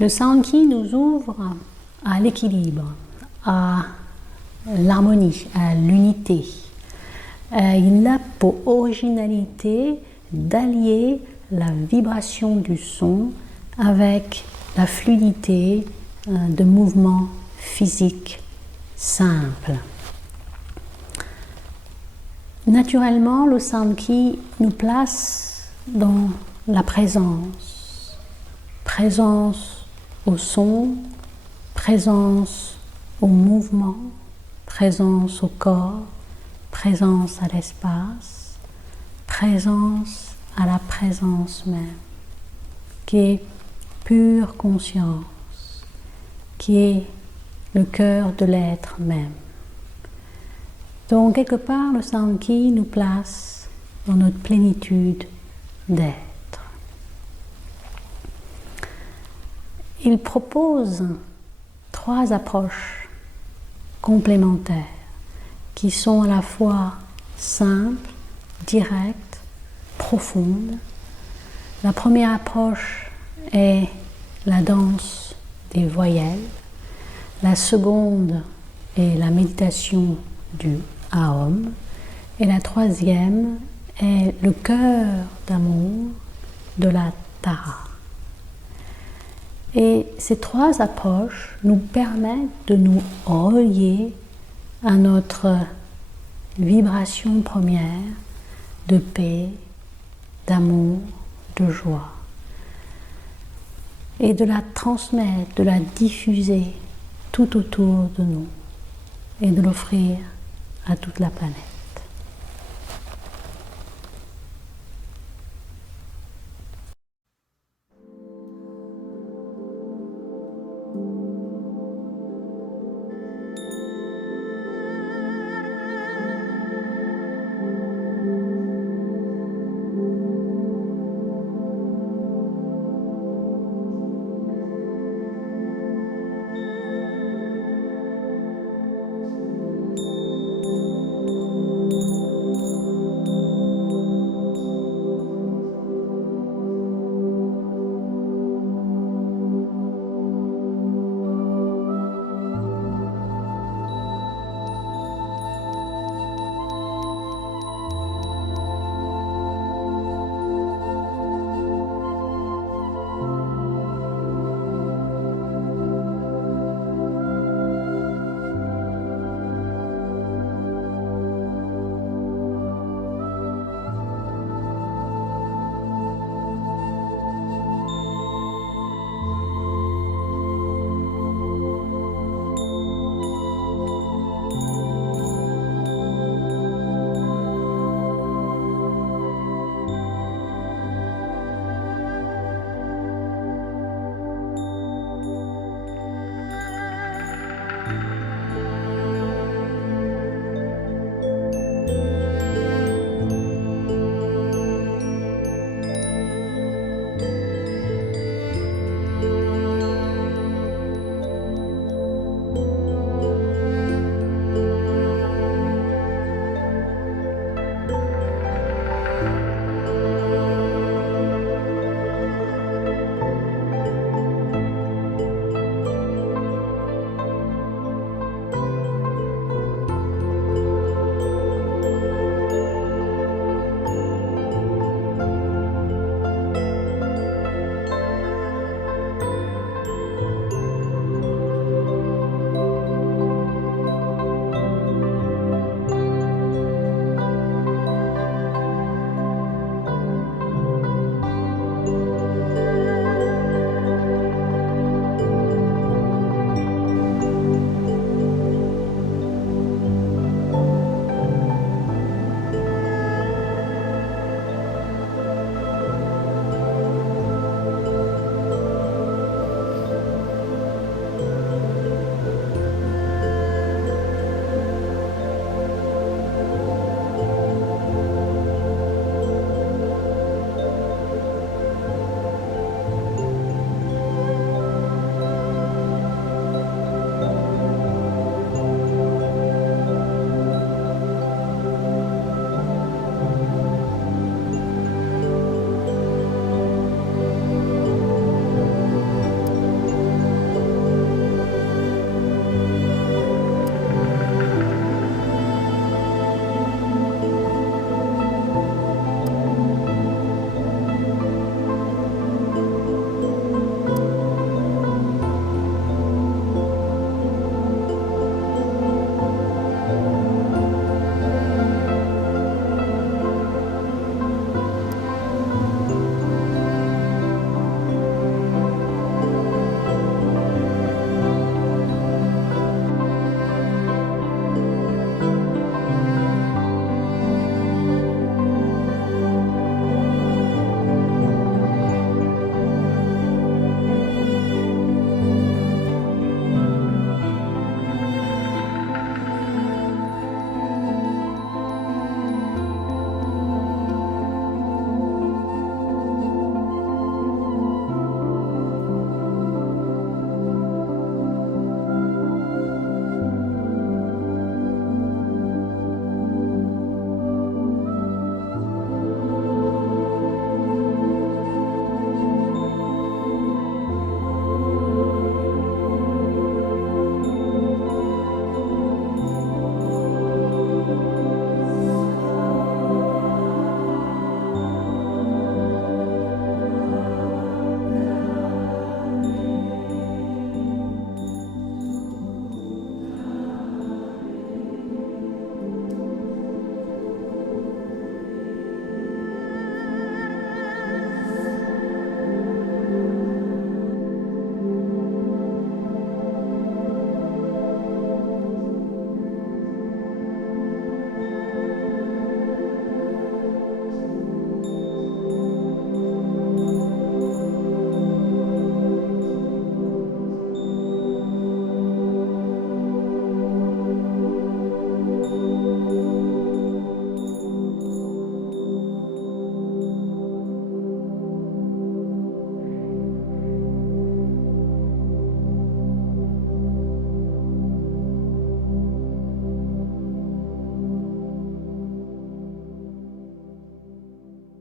Le Sound Qi nous ouvre à l'équilibre, à l'harmonie, à l'unité. Il a pour originalité d'allier la vibration du son avec la fluidité de mouvements physiques simples. Naturellement, le Sound Qi nous place dans la présence. Présence au son, présence au mouvement, présence au corps, présence à l'espace, présence à la présence même, qui est pure conscience, qui est le cœur de l'être même. Donc, quelque part, le Sound Qi nous place dans notre plénitude d'être. Il propose 3 approches complémentaires qui sont à la fois simples, directes, profondes. La première approche est la danse des voyelles. La seconde est la méditation du Aum. Et la troisième est le cœur d'amour de la Tara. Et ces 3 approches nous permettent de nous relier à notre vibration première de paix, d'amour, de joie. Et de la transmettre, de la diffuser tout autour de nous et de l'offrir à toute la planète.